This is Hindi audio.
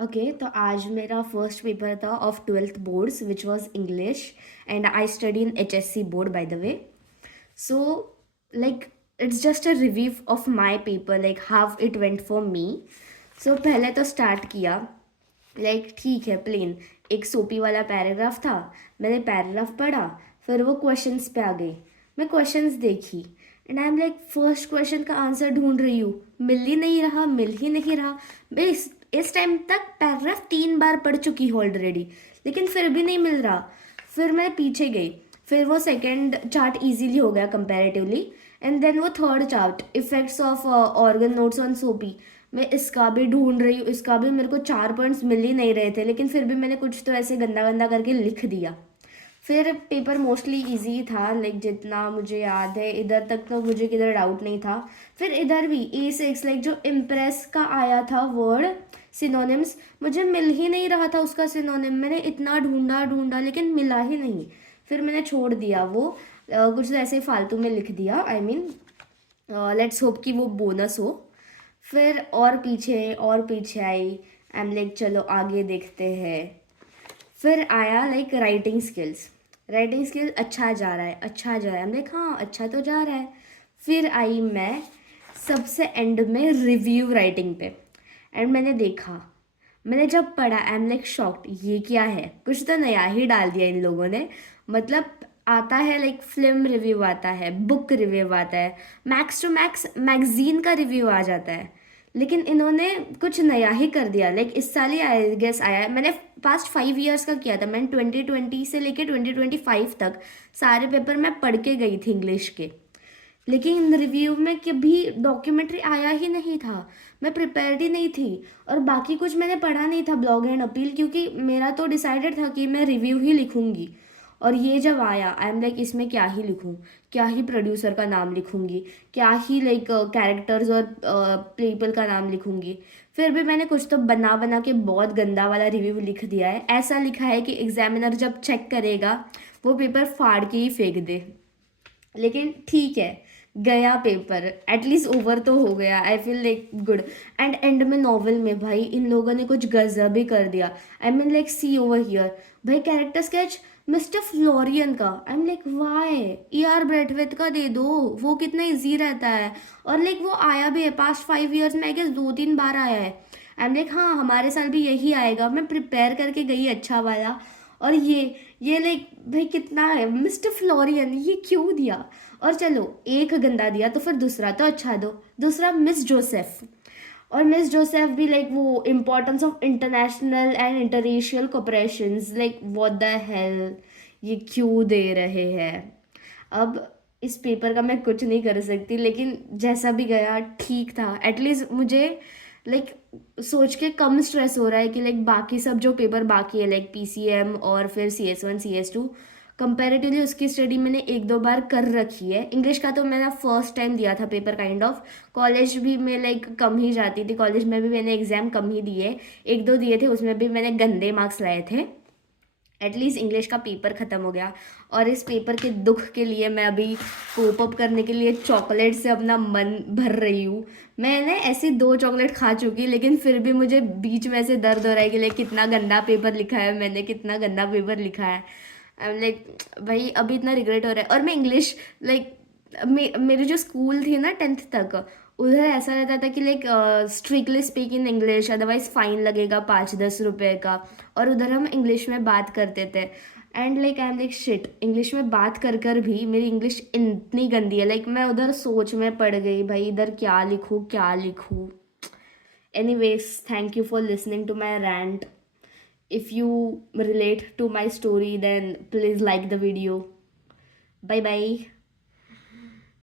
ओके, तो आज मेरा फर्स्ट पेपर था of twelfth boards which was English and I study in HSC board by the way. So like it's just a review of my paper, like how it went for me. So पहले तो स्टार्ट किया, लाइक ठीक है प्लेन, एक सोपी वाला पैराग्राफ था. मैंने पैराग्राफ पढ़ा, फिर वो क्वेश्चंस पे आ गई. मैं क्वेश्चंस देखी and I am like first question का आंसर ढूंढ रही हूँ, मिल ही नहीं रहा. मैं इस टाइम तक पैराग्राफ 3 बार पढ़ चुकी हूँ ऑलरेडी, लेकिन फिर भी नहीं मिल रहा. फिर मैं पीछे गई, फिर वो सेकेंड चार्ट इजीली हो गया कंपैरेटिवली. एंड देन वो third chart, effects of organ notes on सोपी. मैं इसका भी ढूंढ रही हूँ, इसका भी मेरे को 4 पॉइंट्स मिल ही नहीं रहे थे, लेकिन फिर भी मैंने कुछ तो ऐसे गंदा गंदा करके लिख दिया. फिर पेपर मोस्टली इजी था, लाइक जितना मुझे याद है इधर तक तो मुझे किधर डाउट नहीं था. फिर इधर भी A6, लाइक जो इम्प्रेस का आया था वर्ड सिनोनिम्स, मुझे मिल ही नहीं रहा था उसका सिनोनिम. मैंने इतना ढूंढा ढूंढा लेकिन मिला ही नहीं. फिर मैंने छोड़ दिया वो. कुछ तो ऐसे फालतू में लिख दिया. आई मीन लेट्स होप कि वो बोनस हो. फिर और पीछे आई. आई एम लाइक चलो आगे देखते हैं. फिर आया लाइक राइटिंग स्किल्स अच्छा जा रहा है, अच्छा जा रहा है. हमने कहा हाँ अच्छा तो जा रहा है. फिर आई मैं सबसे एंड में रिव्यू राइटिंग पे. एंड मैंने देखा, मैंने जब पढ़ा आई एम लाइक शॉक्ड, ये क्या है, कुछ तो नया ही डाल दिया इन लोगों ने. मतलब आता है लाइक फिल्म रिव्यू आता है, बुक रिव्यू आता है, मैक्स टू मैक्स मैगजीन का रिव्यू आ जाता है. लेकिन इन्होंने कुछ नया ही कर दिया. लाइक इस साल ही आई गेस आया है. मैंने पास्ट 5 ईयर्स का किया था. मैंने 2020 से लेके 2025 तक सारे पेपर मैं पढ़ के गई थी इंग्लिश के, लेकिन रिव्यू में कभी डॉक्यूमेंट्री आया ही नहीं था. मैं प्रिपेयर्ड ही नहीं थी, और बाकी कुछ मैंने पढ़ा नहीं था ब्लॉग एंड अपील, क्योंकि मेरा तो डिसाइडेड था कि मैं रिव्यू ही लिखूंगी. और ये जब आया आई एम लाइक इसमें क्या ही लिखूं, क्या ही प्रोड्यूसर का नाम लिखूंगी, क्या ही लाइक कैरेक्टर्स और पीपल का नाम लिखूंगी. फिर भी मैंने कुछ तो बना बना के बहुत गंदा वाला रिव्यू लिख दिया है. ऐसा लिखा है कि एग्जामिनर जब चेक करेगा वो पेपर फाड़ के ही फेंक दे. लेकिन ठीक है, गया पेपर, एटलीस्ट ओवर तो हो गया. I feel like good. And में नॉवल में भाई इन लोगों ने कुछ गजब ही कर दिया. I mean like see over here भाई, कैरेक्टर स्केच मिस्टर फ्लोरियन का. I am like why, ER ब्रेडविथ का दे दो, वो कितना इजी रहता है. और लाइक वो आया भी है पास्ट 5 ईयर्स में, आई गेस 2-3 बार आया है. आई एम लाइक हाँ हमारे साल भी यही आएगा. मैं प्रिपेयर करके गई अच्छा वाला, और ये लाइक भाई कितना है मिस्टर फ्लोरियन, ये क्यों दिया. और चलो एक गंदा दिया तो फिर दूसरा तो अच्छा दो. दूसरा मिस जोसेफ, और मिस जोसेफ भी लाइक वो importance of international and interracial cooperation, like what the hell, ये क्यों दे रहे हैं. अब इस पेपर का मैं कुछ नहीं कर सकती, लेकिन जैसा भी गया ठीक था. एटलीस्ट मुझे लाइक सोच के कम स्ट्रेस हो रहा है कि लाइक बाकी सब जो पेपर बाकी है लाइक PCM और फिर CS1 CS2, कंपैरेटिवली उसकी स्टडी मैंने 1-2 बार कर रखी है. इंग्लिश का तो मैंने फर्स्ट टाइम दिया था पेपर काइंड ऑफ. कॉलेज भी मैं लाइक कम ही जाती थी, कॉलेज में भी मैंने एग्ज़ाम कम ही दिए, 1-2 दिए थे, उसमें भी मैंने गंदे मार्क्स लाए थे. एटलीस्ट इंग्लिश का पेपर ख़त्म हो गया. और इस पेपर के दुख के लिए मैं अभी कोप अप करने के लिए चॉकलेट से अपना मन भर रही हूँ. मैंने ऐसी 2 चॉकलेट खा चुकी, लेकिन फिर भी मुझे बीच में से दर्द हो रहा है कि लाइक कितना गंदा पेपर लिखा है मैंने, कितना गंदा पेपर लिखा है. आई एम लाइक भाई अभी इतना रिग्रेट हो रहा है. और मैं इंग्लिश लाइक मेरी जो स्कूल थी ना 10th तक, उधर ऐसा रहता था कि like strictly speak in English, otherwise fine लगेगा 5-10 रुपए का. और उधर हम इंग्लिश में बात करते थे. And like I am like shit, English में बात कर कर भी मेरी इंग्लिश इतनी गंदी है. लाइक मैं उधर सोच में पड़ गई भाई, इधर क्या लिखूँ क्या लिखूँ. Anyways, thank you for listening to my rant. If you relate to my story, then please like the video. Bye bye.